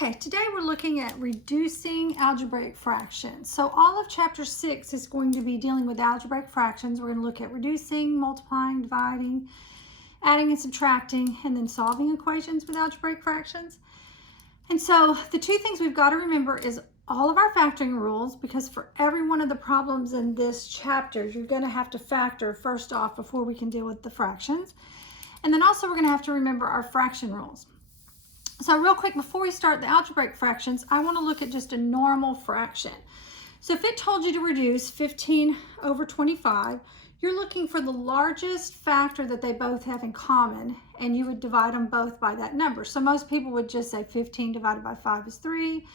Okay, today we're looking at reducing algebraic fractions. So all of chapter 6 is going to be dealing with algebraic fractions. We're going to look at reducing, multiplying, dividing, adding and subtracting, and then solving equations with algebraic fractions. And so the two things we've got to remember is all of our factoring rules, because for every one of the problems in this chapter, you're going to have to factor first off before we can deal with the fractions. And then also we're going to have to remember our fraction rules. So real quick, before we start the algebraic fractions, I want to look at just a normal fraction. So if it told you to reduce 15 over 25, you're looking for the largest factor that they both have in common, and you would divide them both by that number. So most people would just say 15 divided by 5 is 3,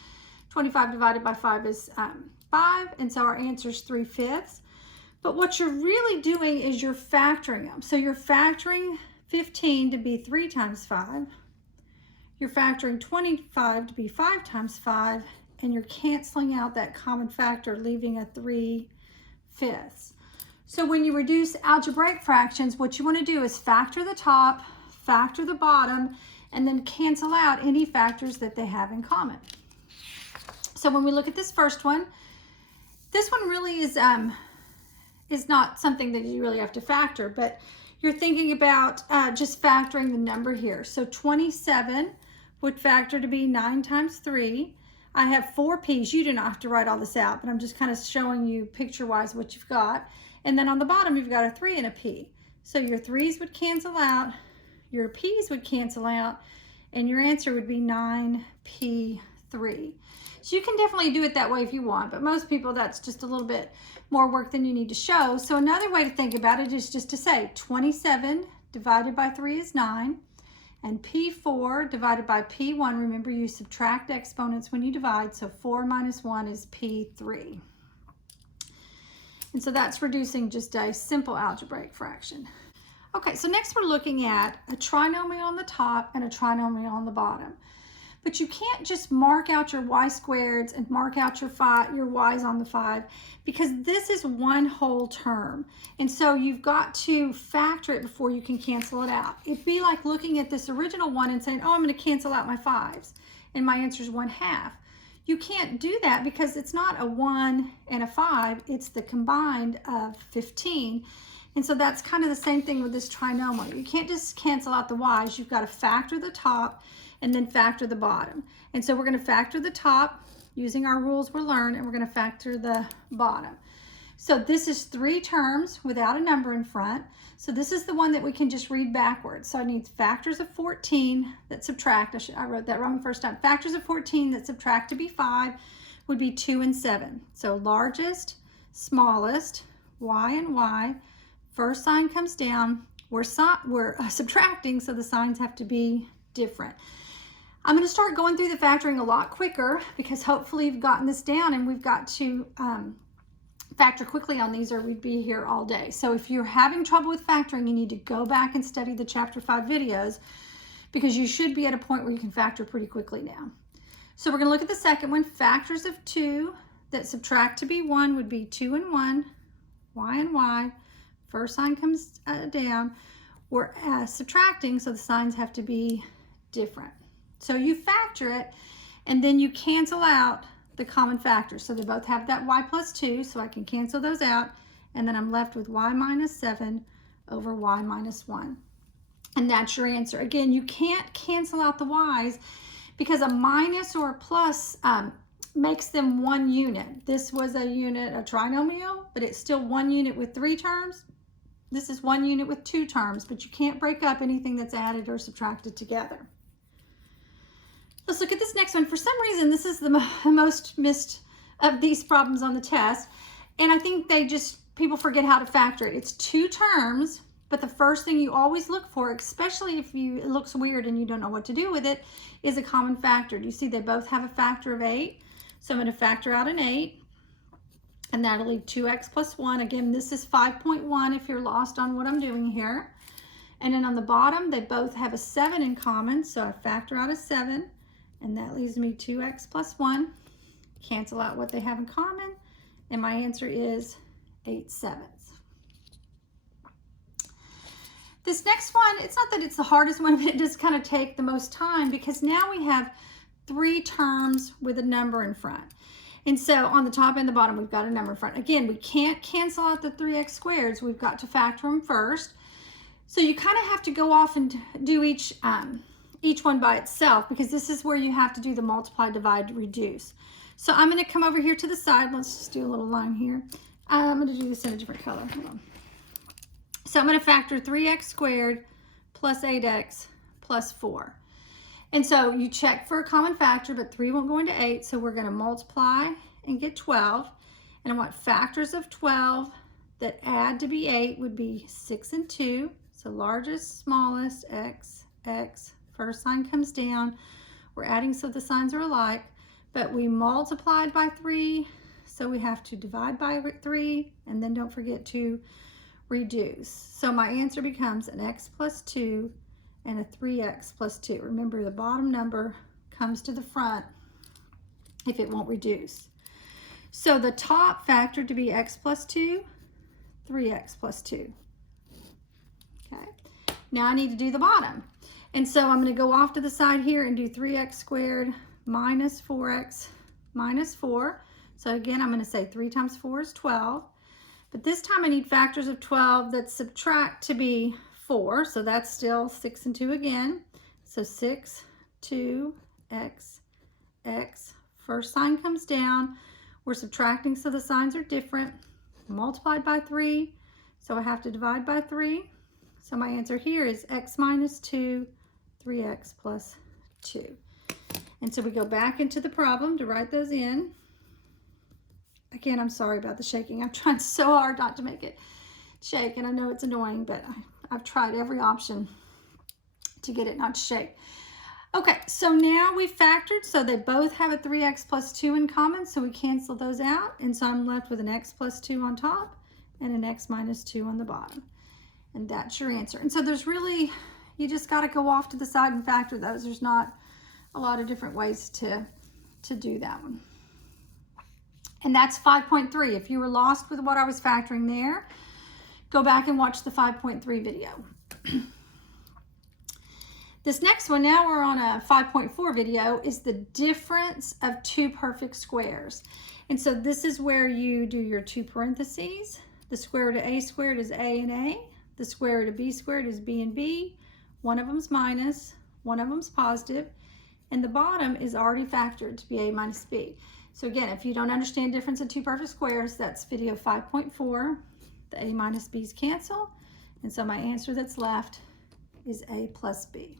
25 divided by 5 is 5, and so our answer is 3/5. But what you're really doing is you're factoring them. So you're factoring 15 to be 3 times 5. You're factoring 25 to be 5 times 5, and you're canceling out that common factor, leaving a 3/5. So when you reduce algebraic fractions, what you want to do is factor the top, factor the bottom, and then cancel out any factors that they have in common. So when we look at this first one, this one really is not something that you really have to factor, but you're thinking about just factoring the number here. So 27 would factor to be 9 times 3. I have 4 p's. You do not have to write all this out, but I'm just kind of showing you picture-wise what you've got. And then on the bottom, you've got a 3 and a p. So your 3's would cancel out, your p's would cancel out, and your answer would be 9p3. So you can definitely do it that way if you want, but most people, that's just a little bit more work than you need to show. So another way to think about it is just to say 27 divided by 3 is 9, and p4 divided by p1, remember you subtract exponents when you divide, so 4 minus 1 is p3. And so that's reducing just a simple algebraic fraction. Okay, so next we're looking at a trinomial on the top and a trinomial on the bottom. But you can't just mark out your y-squareds and mark out your y's on the 5, because this is one whole term. And so you've got to factor it before you can cancel it out. It'd be like looking at this original one and saying, oh, I'm going to cancel out my 5's, and my answer is 1/2. You can't do that because it's not a 1 and a 5, it's the combined of 15. And so that's kind of the same thing with this trinomial. You can't just cancel out the y's, you've got to factor the top and then factor the bottom. And so we're going to factor the top using our rules we learned, and we're going to factor the bottom. So this is 3 terms without a number in front. So this is the one that we can just read backwards. So I need factors of 14 that subtract. I wrote that wrong the first time. Factors of 14 that subtract to be 5 would be 2 and 7. So largest, smallest, y and y. First sign comes down. We're subtracting, so the signs have to be different. I'm going to start going through the factoring a lot quicker, because hopefully you've gotten this down, and we've got to factor quickly on these or we'd be here all day. So if you're having trouble with factoring, you need to go back and study the chapter 5 videos, because you should be at a point where you can factor pretty quickly now. So we're going to look at the second one. Factors of 2 that subtract to be 1 would be 2 and 1, y and y. First sign comes down. We're subtracting, so the signs have to be different. So you factor it, and then you cancel out the common factors. So they both have that y plus 2, so I can cancel those out, and then I'm left with y minus 7 over y minus 1. And that's your answer. Again, you can't cancel out the y's, because a minus or a plus makes them one unit. This was a unit, a trinomial, but it's still one unit with 3 terms. This is one unit with 2 terms, but you can't break up anything that's added or subtracted together. Let's look at this next one. For some reason, this is the most missed of these problems on the test. And I think people forget how to factor it. It's 2 terms, but the first thing you always look for, especially if it looks weird and you don't know what to do with it, is a common factor. Do you see they both have a factor of 8? So I'm going to factor out an 8. And that'll leave 2x plus 1. Again, this is 5.1 if you're lost on what I'm doing here. And then on the bottom, they both have a 7 in common. So I factor out a 7. And that leaves me 2x plus 1. Cancel out what they have in common. And my answer is 8/7. This next one, it's not that it's the hardest one, but it does kind of take the most time, because now we have 3 terms with a number in front. And so on the top and the bottom, we've got a number in front. Again, we can't cancel out the 3x squareds. We've got to factor them first. So you kind of have to go off and do each one by itself, because this is where you have to do the multiply, divide, reduce. So I'm going to come over here to the side. Let's just do a little line here. I'm going to do this in a different color. Hold on. So I'm going to factor 3x squared plus 8x plus 4. And so you check for a common factor, but 3 won't go into 8, so we're going to multiply and get 12. And I want factors of 12 that add to be 8 would be 6 and 2. So largest, smallest, x, x. First sign comes down. We're adding so the signs are alike, but we multiplied by 3, so we have to divide by 3, and then don't forget to reduce. So my answer becomes an x plus 2 and a 3x plus 2. Remember, the bottom number comes to the front if it won't reduce. So the top factor to be x plus 2, 3x plus 2. Okay, now I need to do the bottom. And so I'm going to go off to the side here and do 3x squared minus 4x minus 4. So again, I'm going to say 3 times 4 is 12. But this time I need factors of 12 that subtract to be 4. So that's still 6 and 2 again. So 6, 2, x, x. First sign comes down. We're subtracting, so the signs are different. Multiplied by 3. So I have to divide by 3. So my answer here is x minus 2, 3x plus 2. And so we go back into the problem to write those in. Again, I'm sorry about the shaking. I'm trying so hard not to make it shake, and I know it's annoying, but I've tried every option to get it not to shake. Okay, so now we factored, so they both have a 3x plus 2 in common, so we cancel those out, and so I'm left with an x plus 2 on top and an x minus 2 on the bottom. And that's your answer. And so there's really, you just got to go off to the side and factor those. There's not a lot of different ways to do that one. And that's 5.3. If you were lost with what I was factoring there, go back and watch the 5.3 video. This next one, now we're on a 5.4 video, is the difference of two perfect squares. And so this is where you do your 2 parentheses. The square root of a squared is a and a. The square root of b squared is b and b. One of them's minus, one of them's positive, and the bottom is already factored to be a minus b. So again, if you don't understand difference in 2 perfect squares, that's video 5.4. The a minus b's cancel, and so my answer that's left is a plus b.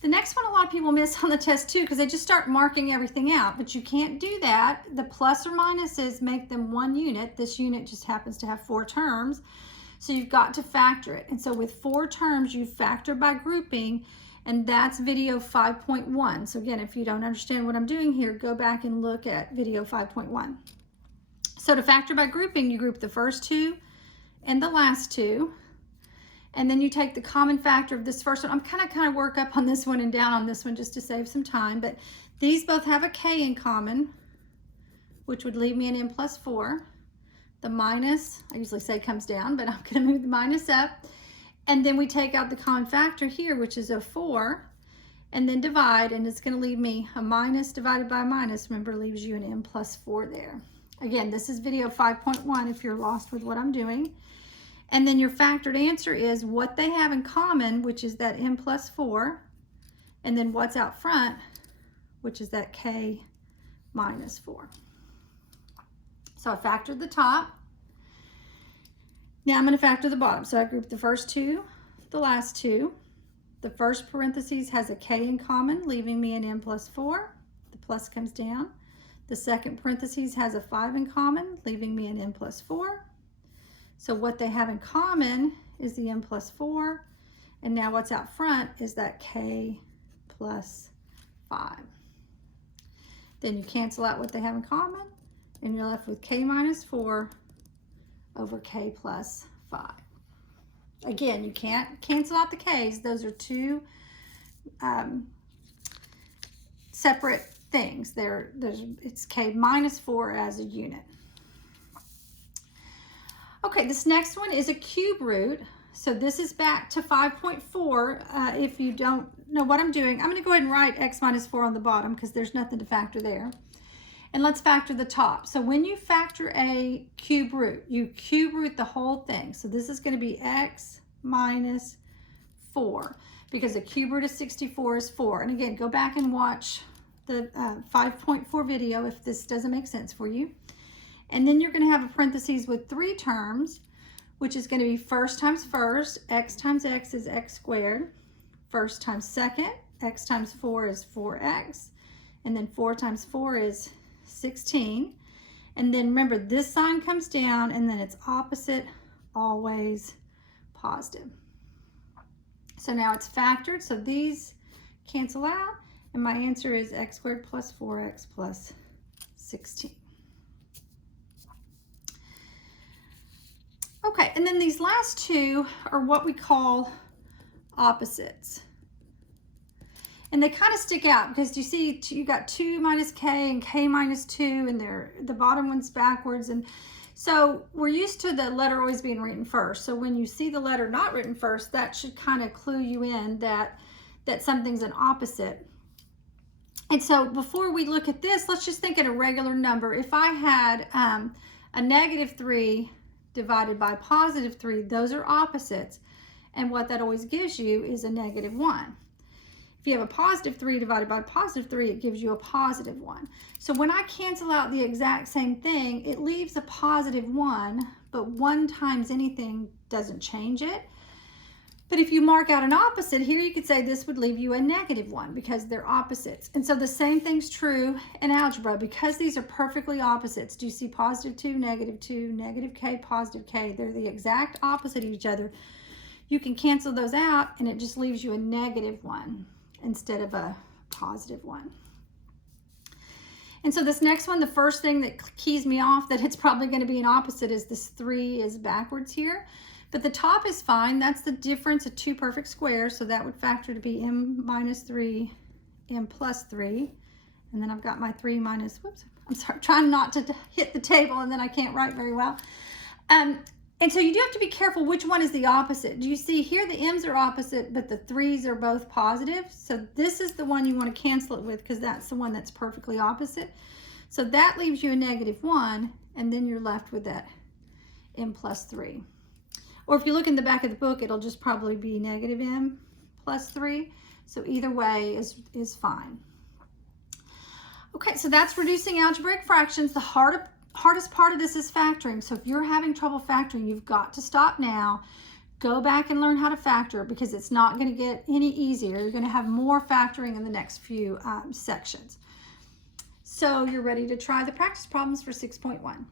The next one a lot of people miss on the test too, because they just start marking everything out, but you can't do that. The plus or minuses make them one unit. This unit just happens to have 4 terms, so you've got to factor it. And so with 4 terms, you factor by grouping, and that's video 5.1. So again, if you don't understand what I'm doing here, go back and look at video 5.1. So to factor by grouping, you group the first 2 and the last 2. And then you take the common factor of this first one. I'm kind of work up on this one and down on this one just to save some time. But these both have a k in common, which would leave me an n plus 4. The minus, I usually say comes down, but I'm going to move the minus up. And then we take out the common factor here, which is a 4, and then divide, and it's going to leave me a minus divided by a minus. Remember, leaves you an n plus 4 there. Again, this is video 5.1 if you're lost with what I'm doing. And then your factored answer is what they have in common, which is that n plus 4, and then what's out front, which is that k minus 4. So I factored the top. Now I'm going to factor the bottom. So I grouped the first 2, the last 2. The first parentheses has a k in common, leaving me an n plus 4. The plus comes down. The second parentheses has a 5 in common, leaving me an n plus 4. So what they have in common is the n plus 4. And now what's out front is that k plus 5. Then you cancel out what they have in common, and you're left with k minus 4 over k plus 5. Again, you can't cancel out the k's. Those are 2 separate things. It's k minus 4 as a unit. Okay, this next one is a cube root. So this is back to 5.4 if you don't no, what I'm doing, I'm going to go ahead and write x minus 4 on the bottom because there's nothing to factor there. And let's factor the top. So when you factor a cube root, you cube root the whole thing. So this is going to be x minus 4 because a cube root of 64 is 4. And again, go back and watch the 5.4 video if this doesn't make sense for you. And then you're going to have a parentheses with 3 terms, which is going to be first times first. X times x is x squared. First times second, x times 4 is 4x. And then 4 times 4 is 16. And then remember, this sign comes down and then it's opposite, always positive. So now it's factored, so these cancel out, and my answer is x squared plus 4x plus 16. Okay, and then these last two are what we call opposites. And they kind of stick out because you see you got 2 minus k and k minus 2, and the bottom one's backwards. And so we're used to the letter always being written first. So when you see the letter not written first, that should kind of clue you in that something's an opposite. And so before we look at this, let's just think of a regular number. If I had a negative 3 divided by positive 3, those are opposites. And what that always gives you is a negative 1. If you have a positive 3 divided by positive 3, it gives you a positive 1. So when I cancel out the exact same thing, it leaves a positive 1, but 1 times anything doesn't change it. But if you mark out an opposite, here you could say this would leave you a negative 1 because they're opposites. And so the same thing's true in algebra because these are perfectly opposites. Do you see positive 2, negative k, positive k? They're the exact opposite of each other. You can cancel those out and it just leaves you a negative 1 instead of a positive 1. And so this next one, the first thing that keys me off that it's probably going to be an opposite is this 3 is backwards here. But the top is fine. That's the difference of 2 perfect squares. So that would factor to be m minus 3, m plus 3. And then I've got my 3 minus, whoops, I'm sorry, trying not to hit the table and then I can't write very well. And so you do have to be careful which one is the opposite. Do you see here the m's are opposite, but the 3's are both positive? So this is the one you want to cancel it with because that's the one that's perfectly opposite. So that leaves you a negative 1, and then you're left with that m plus 3. Or if you look in the back of the book, it'll just probably be negative m plus 3. So either way is fine. Okay, so that's reducing algebraic fractions. The hardest part of this is factoring. So if you're having trouble factoring, you've got to stop now. Go back and learn how to factor because it's not going to get any easier. You're going to have more factoring in the next few sections. So you're ready to try the practice problems for 6.1.